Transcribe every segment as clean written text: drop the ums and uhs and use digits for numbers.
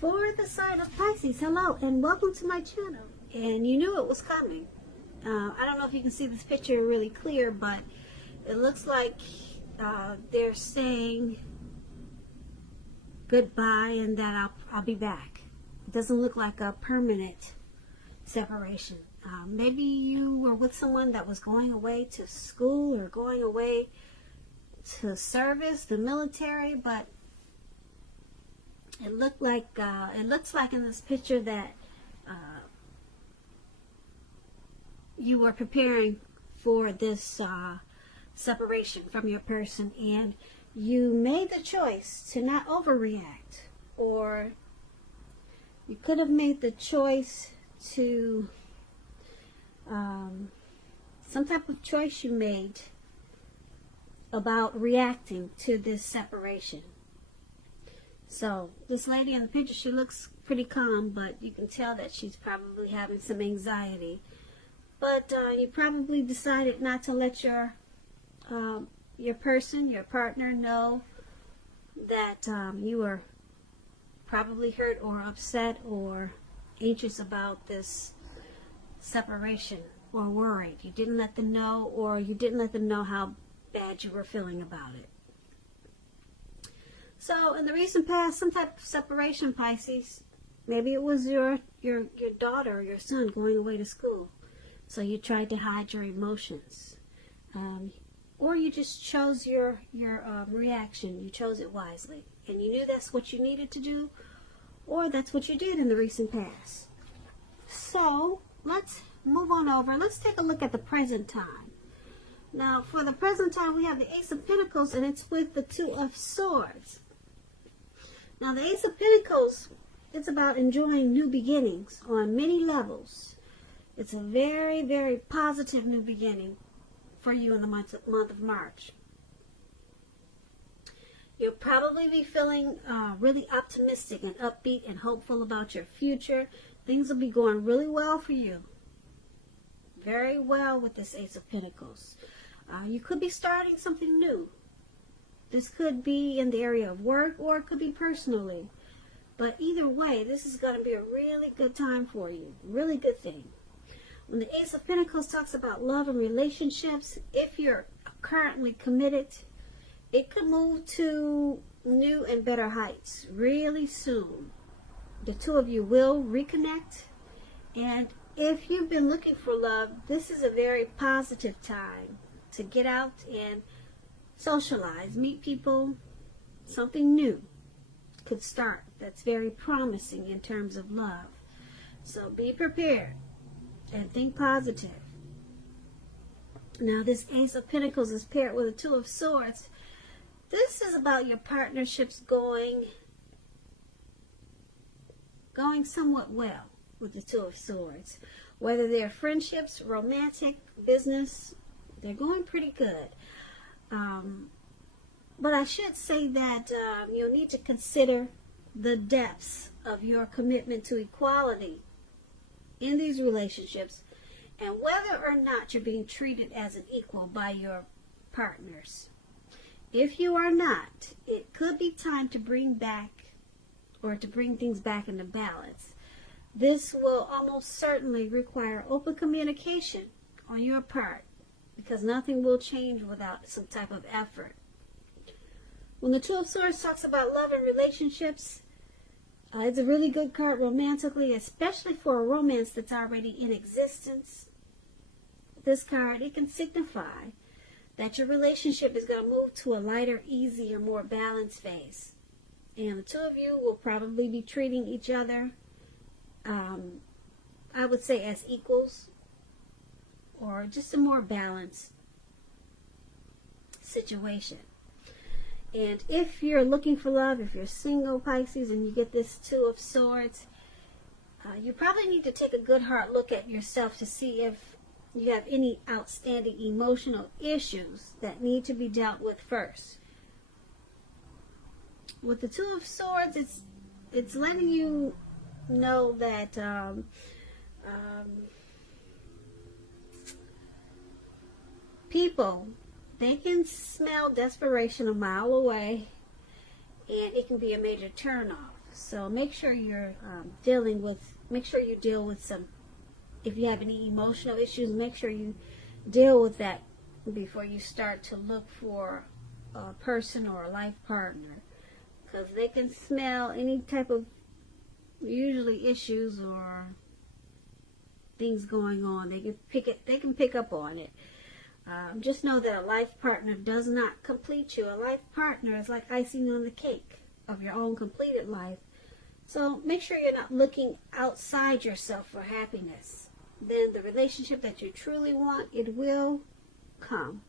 For the sign of Pisces, hello and welcome to my channel. And you knew it was coming. I don't know if you can see this picture really clear, but it looks like they're saying goodbye and that I'll be back. It doesn't look like a permanent separation. Maybe you were with someone that was going away to school or going away to service, the military, but it looks like in this picture that you were preparing for this separation from your person, and you made the choice to not overreact, or you could have made the choice to some type of choice you made about reacting to this separation. So this lady in the picture, she looks pretty calm, but you can tell that she's probably having some anxiety. But you probably decided not to let your person, your partner, know that you were probably hurt or upset or anxious about this separation, or worried. You didn't let them know, or you didn't let them know how bad you were feeling about it. So in the recent past, some type of separation, Pisces, maybe it was your daughter or your son going away to school. So you tried to hide your emotions. Or you just chose your reaction. You chose it wisely. And you knew that's what you needed to do, or that's what you did in the recent past. So let's move on over. Let's take a look at the present time. Now, for the present time, we have the Ace of Pentacles, and it's with the Two of Swords. Now, the Ace of Pentacles, it's about enjoying new beginnings on many levels. It's a very, very positive new beginning for you in the month of March. You'll probably be feeling really optimistic and upbeat and hopeful about your future. Things will be going really well for you. Very well with this Ace of Pentacles. You could be starting something new. This could be in the area of work, or it could be personally. But either way, this is going to be a really good time for you. Really good thing. When the Ace of Pentacles talks about love and relationships, if you're currently committed, it could move to new and better heights really soon. The two of you will reconnect. And if you've been looking for love, this is a very positive time to get out and socialize, meet people. Something new could start that's very promising in terms of love. So be prepared and think positive. Now, this Ace of Pentacles is paired with a Two of Swords. This is about your partnerships going somewhat well with the Two of Swords. Whether they're friendships, romantic, business, they're going pretty good. But I should say that you'll need to consider the depths of your commitment to equality in these relationships, and whether or not you're being treated as an equal by your partners. If you are not, it could be time to bring things back into balance. This will almost certainly require open communication on your part, because nothing will change without some type of effort. When the Two of Swords talks about love and relationships, it's a really good card romantically, especially for a romance that's already in existence. This card, it can signify that your relationship is going to move to a lighter, easier, more balanced phase. And the two of you will probably be treating each other, I would say, as equals, or just a more balanced situation. And if you're looking for love, if you're single, Pisces, and you get this Two of Swords, you probably need to take a good hard look at yourself to see if you have any outstanding emotional issues that need to be dealt with first. With the Two of Swords, it's letting you know that people, they can smell desperation a mile away, and it can be a major turnoff. So make sure you're make sure you deal with some, if you have any emotional issues, make sure you deal with that before you start to look for a person or a life partner, because they can smell any type of usually issues or things going on. They can pick up on it. Just know that a life partner does not complete you. A life partner is like icing on the cake of your own completed life. So make sure you're not looking outside yourself for happiness. Then the relationship that you truly want, it will come.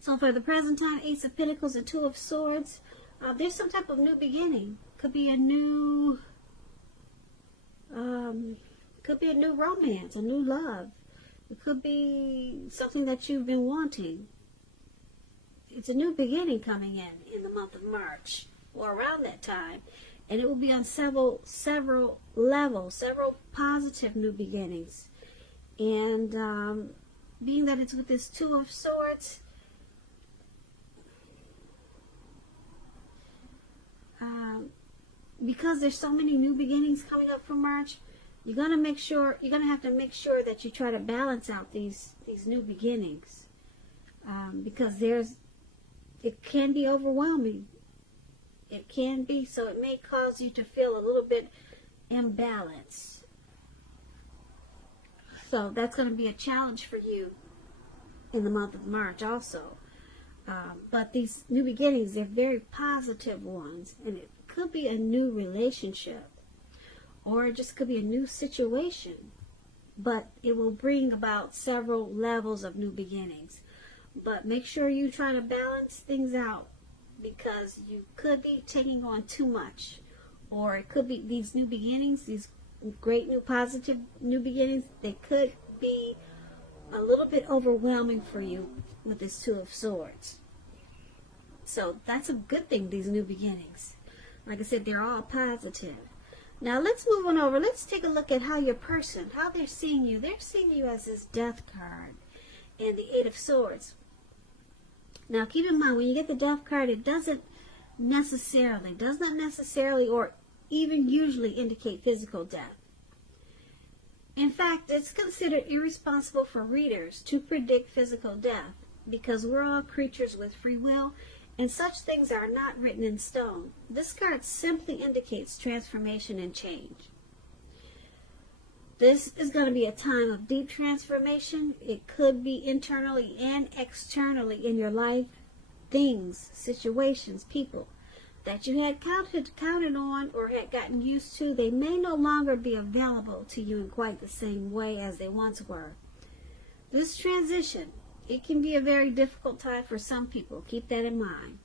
So for the present time, Ace of Pentacles and Two of Swords, there's some type of new beginning. Could be a new romance, a new love. It could be something that you've been wanting. It's a new beginning coming in the month of March or around that time, and it will be on several levels, several positive new beginnings. And being that it's with this Two of Swords, because there's so many new beginnings coming up for March, you're gonna have to make sure that you try to balance out these new beginnings, because it can be overwhelming. It can be, so it may cause you to feel a little bit imbalanced. So that's going to be a challenge for you in the month of March also. But these new beginnings, they're very positive ones, and it could be a new relationship, or it just could be a new situation, but it will bring about several levels of new beginnings. But make sure you try to balance things out, because you could be taking on too much, or it could be these new beginnings, these great new positive new beginnings, they could be a little bit overwhelming for you with this Two of Swords. So that's a good thing, these new beginnings. Like I said, they're all positive. Now let's move on over. Let's take a look at how your person, how they're seeing you. They're seeing you as this Death card and the Eight of Swords. Now keep in mind, when you get the Death card, it does not necessarily or even usually indicate physical death. In fact, it's considered irresponsible for readers to predict physical death, because we're all creatures with free will, and such things are not written in stone. This card simply indicates transformation and change. This is going to be a time of deep transformation. It could be internally and externally in your life. Things, situations, people that you had counted on or had gotten used to, they may no longer be available to you in quite the same way as they once were. This transition, it can be a very difficult time for some people. Keep that in mind.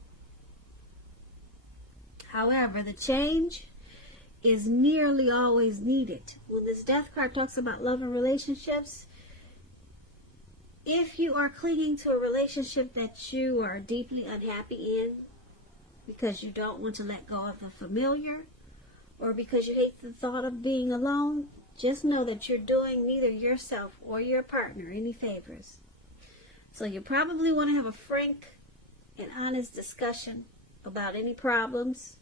However, the change is nearly always needed. When this Death card talks about love and relationships, if you are clinging to a relationship that you are deeply unhappy in because you don't want to let go of the familiar, or because you hate the thought of being alone, just know that you're doing neither yourself or your partner any favors. So you probably want to have a frank and honest discussion about any problems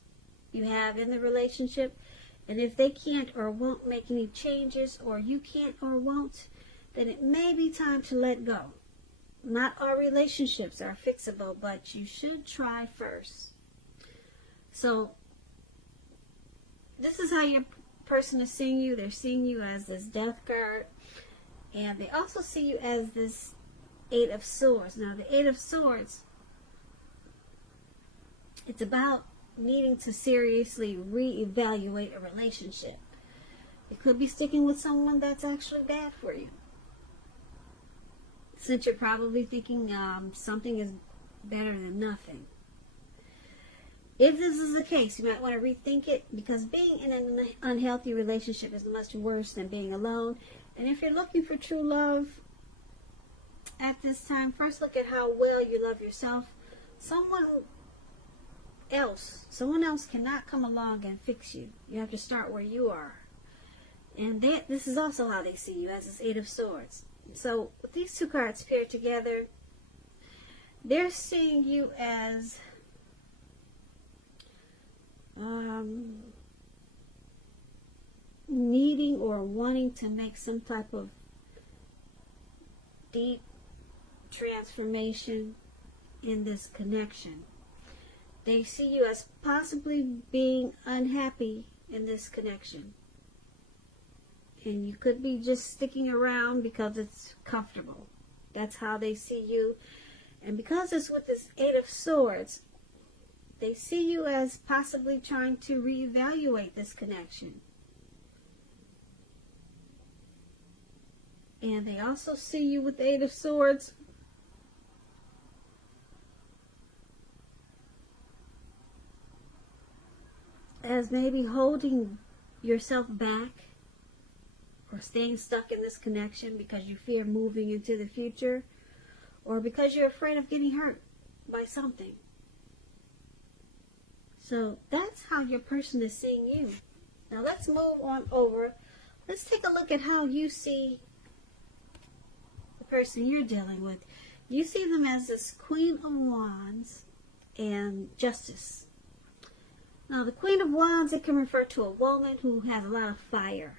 you have in the relationship. And if they can't or won't make any changes, or you can't or won't, then it may be time to let go. Not all relationships are fixable, but you should try first. So this is how your person is seeing you. They're seeing you as this Death card, and they also see you as this Eight of Swords. Now the Eight of Swords, it's about needing to seriously reevaluate a relationship. It could be sticking with someone that's actually bad for you, since you're probably thinking something is better than nothing. If this is the case, you might want to rethink it, because being in an unhealthy relationship is much worse than being alone. And if you're looking for true love at this time, first look at how well you love yourself. Someone else cannot come along and fix you. You have to start where you are. And this is also how they see you, as this Eight of Swords. So with these two cards paired together, they're seeing you as needing or wanting to make some type of deep transformation in this connection. They see you as possibly being unhappy in this connection. And you could be just sticking around because it's comfortable. That's how they see you. And because it's with this Eight of Swords, they see you as possibly trying to reevaluate this connection. And they also see you with the Eight of Swords as maybe holding yourself back or staying stuck in this connection because you fear moving into the future, or because you're afraid of getting hurt by something. So that's how your person is seeing you. Now let's move on over. Let's take a look at how you see the person you're dealing with. You see them as this Queen of Wands and Justice. Now the Queen of Wands, it can refer to a woman who has a lot of fire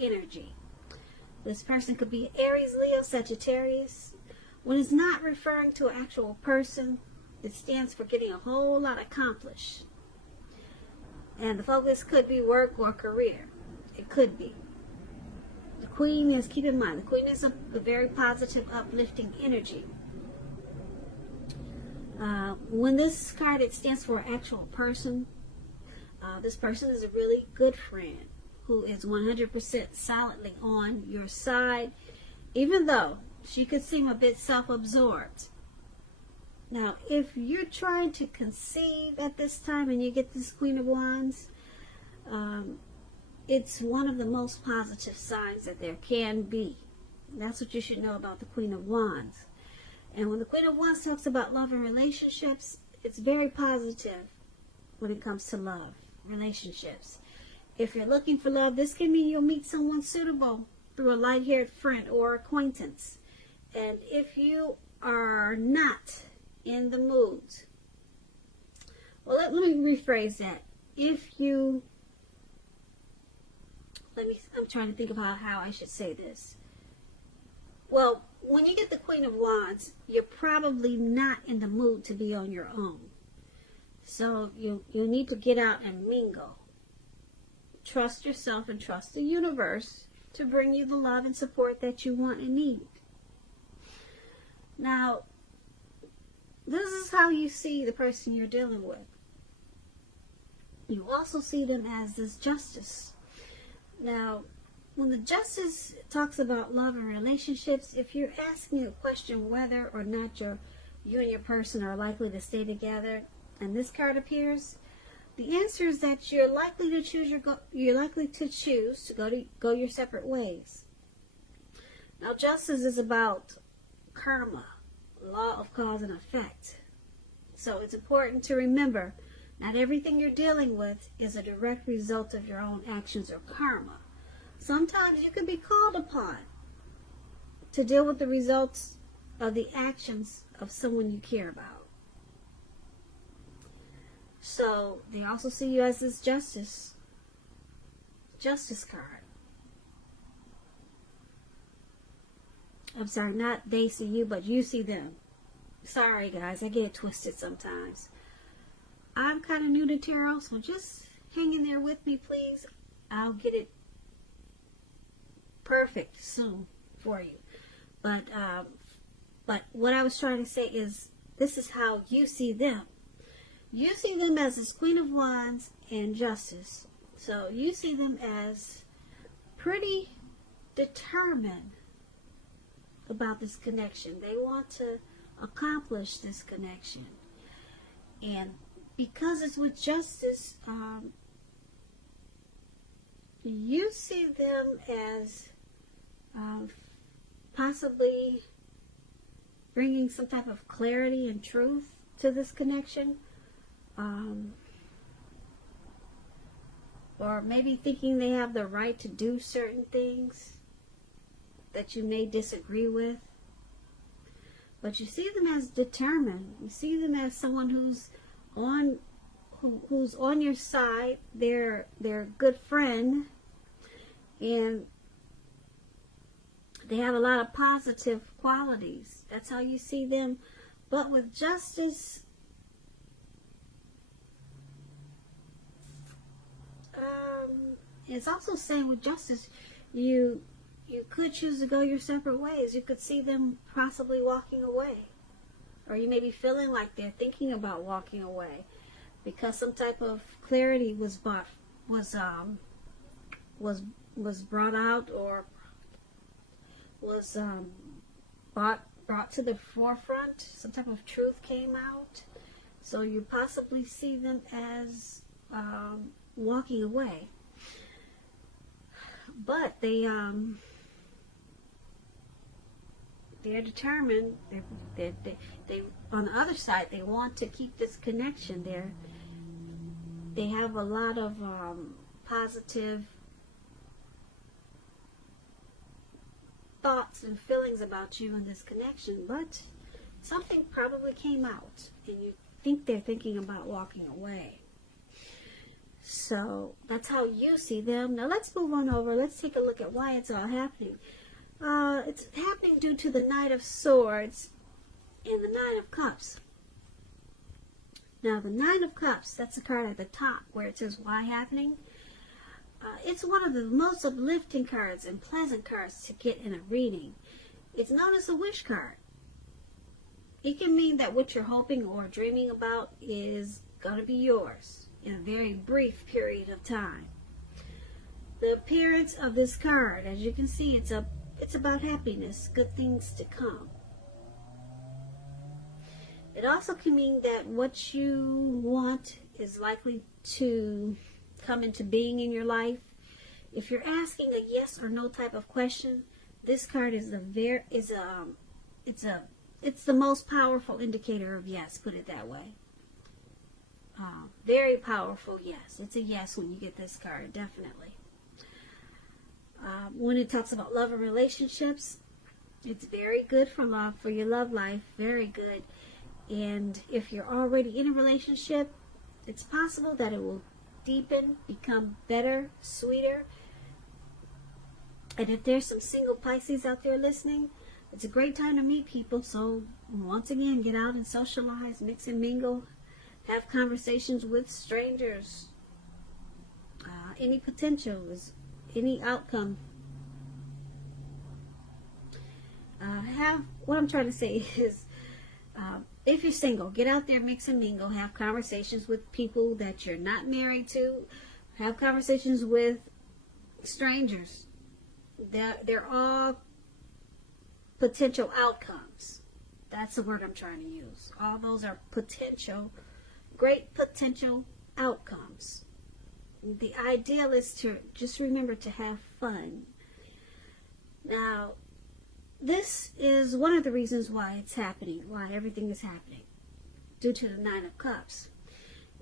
energy. This person could be Aries, Leo, Sagittarius. When it's not referring to an actual person, it stands for getting a whole lot accomplished. And the focus could be work or career. It could be. The Queen is, keep in mind, the Queen is a very positive, uplifting energy. When this card, it stands for an actual person. This person is a really good friend who is 100% solidly on your side, even though she could seem a bit self-absorbed. Now, if you're trying to conceive at this time and you get this Queen of Wands, it's one of the most positive signs that there can be. That's what you should know about the Queen of Wands. And when the Queen of Wands talks about love and relationships, it's very positive when it comes to love, relationships. If you're looking for love, this can mean you'll meet someone suitable through a light-haired friend or acquaintance. And if you are not in the mood, well, let me rephrase that. I'm trying to think about how I should say this. Well, when you get the Queen of Wands, you're probably not in the mood to be on your own. So you need to get out and mingle. Trust yourself and trust the universe to bring you the love and support that you want and need. Now, this is how you see the person you're dealing with. You also see them as this Justice. Now, when the Justice talks about love and relationships, if you're asking a question whether or not you and your person are likely to stay together, and this card appears, the answer is that you're likely to choose to go your separate ways. Now, Justice is about karma, law of cause and effect. So it's important to remember, not everything you're dealing with is a direct result of your own actions or karma. Sometimes you can be called upon to deal with the results of the actions of someone you care about. So they also see you as this Justice card. I'm sorry, not they see you, but you see them. Sorry guys, I get it twisted sometimes. I'm kind of new to tarot, so just hang in there with me, please. I'll get it perfect soon for you. But what I was trying to say is, this is how you see them. You see them as this Queen of Wands and Justice. So you see them as pretty determined about this connection. They want to accomplish this connection. And because it's with Justice, you see them as possibly bringing some type of clarity and truth to this connection. Or maybe thinking they have the right to do certain things that you may disagree with. But you see them as determined. You see them as someone who's on your side. They're a good friend, and they have a lot of positive qualities. That's how you see them. But with justice, it's also saying with justice, you could choose to go your separate ways. You could see them possibly walking away, or you may be feeling like they're thinking about walking away because some type of clarity was brought out, or was brought to the forefront. Some type of truth came out, so you possibly see them as walking away. But they're determined. They on the other side, they want to keep this connection. They have a lot of positive thoughts and feelings about you in this connection, but something probably came out, and you think they're thinking about walking away. So that's how you see them. Now let's move on over. Let's take a look at why it's all happening. It's happening due to the Knight of Swords and the Nine of Cups. Now the Nine of Cups, that's the card at the top where it says why happening. It's one of the most uplifting cards and pleasant cards to get in a reading. It's known as a wish card. It can mean that what you're hoping or dreaming about is going to be yours in a very brief period of time. The appearance of this card, as you can see, it's about happiness, good things to come. It also can mean that what you want is likely to come into being in your life. If you're asking a yes or no type of question, this card is it's the most powerful indicator of yes, put it that way. Very powerful yes. It's a yes when you get this card, definitely. When it talks about love and relationships, it's very good for your love life, very good. And if you're already in a relationship, it's possible that it will deepen, become better, sweeter. And if there's some single Pisces out there listening, it's a great time to meet people. So once again, get out and socialize, mix and mingle, have conversations with strangers. Any potential is any outcome. What I'm trying to say is, if you're single, get out there, mix and mingle, have conversations with people that you're not married to, have conversations with strangers. They're all potential outcomes. That's the word I'm trying to use. All those are potential, great potential outcomes. The ideal is to just remember to have fun. Now, this is one of the reasons why it's happening, why everything is happening, due to the Nine of Cups.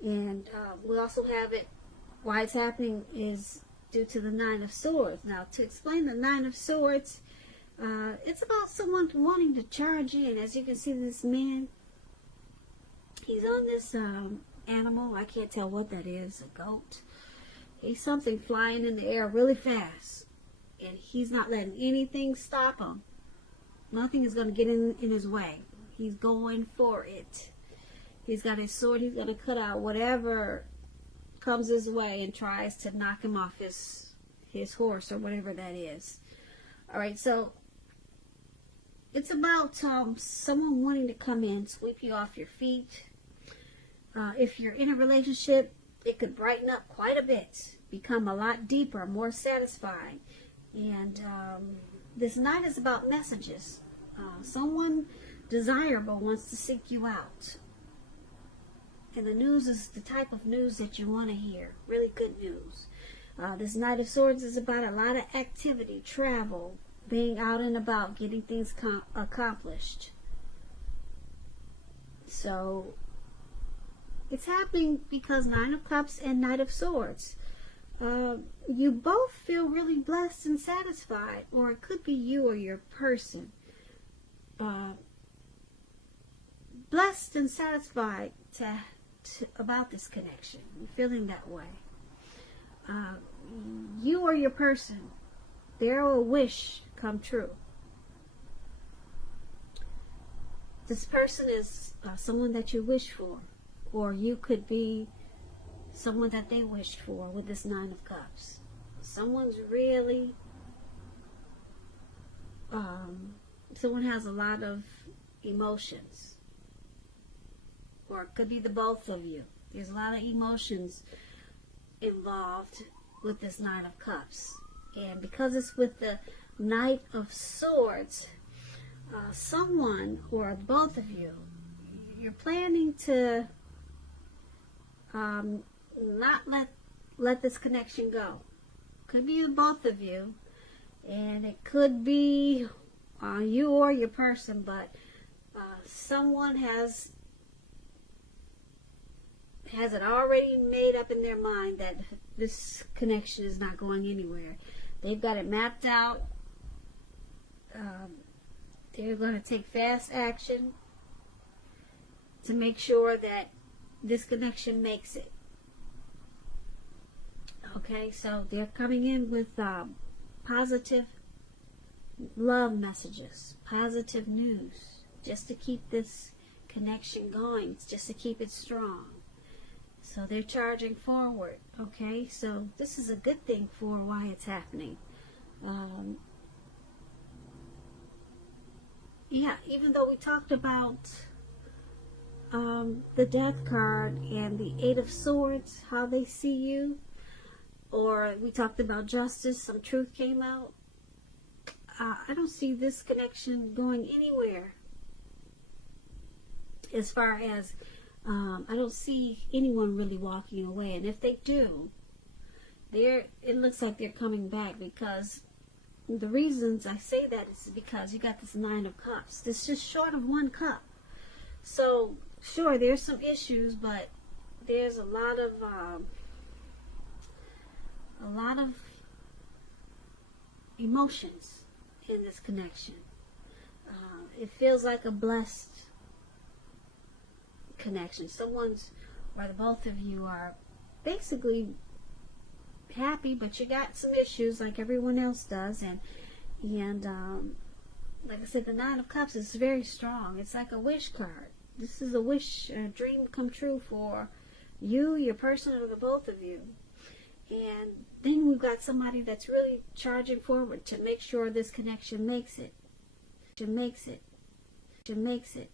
And we also have it, why it's happening is due to the Nine of Swords. Now, to explain the Nine of Swords, it's about someone wanting to charge in. As you can see, this man, he's on this animal. I can't tell what that is, a goat. He's something flying in the air really fast, and he's not letting anything stop him. Nothing is going to get in his way. He's going for it. He's got his sword. He's going to cut out whatever comes his way and tries to knock him off his horse or whatever that is. All right, so it's about someone wanting to come in, sweep you off your feet. If you're in a relationship, it could brighten up quite a bit, become a lot deeper, more satisfying. And this night is about messages. Someone desirable wants to seek you out. And the news is the type of news that you want to hear. Really good news. This Knight of Swords is about a lot of activity, travel, being out and about, getting things accomplished. So it's happening because Nine of Cups and Knight of Swords. You both feel really blessed and satisfied, or it could be you or your person. Blessed and satisfied to about this connection. You're feeling that way. You or your person, their wish come true. This person is someone that you wish for, or you could be someone that they wished for with this Nine of Cups. Someone's really, someone has a lot of emotions, or it could be the both of you. There's a lot of emotions involved with this Nine of Cups, and because it's with the Knight of Swords, someone or both of you, you're planning to not let this connection go. Could be both of you, and it could be you or your person, but someone has it already made up in their mind that this connection is not going anywhere. They've got it mapped out. They're going to take fast action to make sure that this connection makes it. Okay, so they're coming in with positive love messages, positive news, just to keep this connection going, just to keep it strong. So they're charging forward. Okay, so this is a good thing for why it's happening. Yeah, even though we talked about the Death card and the Eight of Swords, how they see you, or we talked about justice, some truth came out, I don't see this connection going anywhere. As far as, I don't see anyone really walking away, and if they do, it looks like they're coming back, because the reasons I say that is because you got this Nine of Cups. It's just short of one cup. So, sure, there's some issues, but there's a lot of emotions in this connection. It feels like a blessed connection. Someone's, or the both of you are basically happy, but you got some issues like everyone else does, and like I said, the Nine of Cups is very strong. It's like a wish card. This is a wish, a dream come true for you, your person, or the both of you. And then we've got somebody that's really charging forward to make sure this connection makes it. Makes it.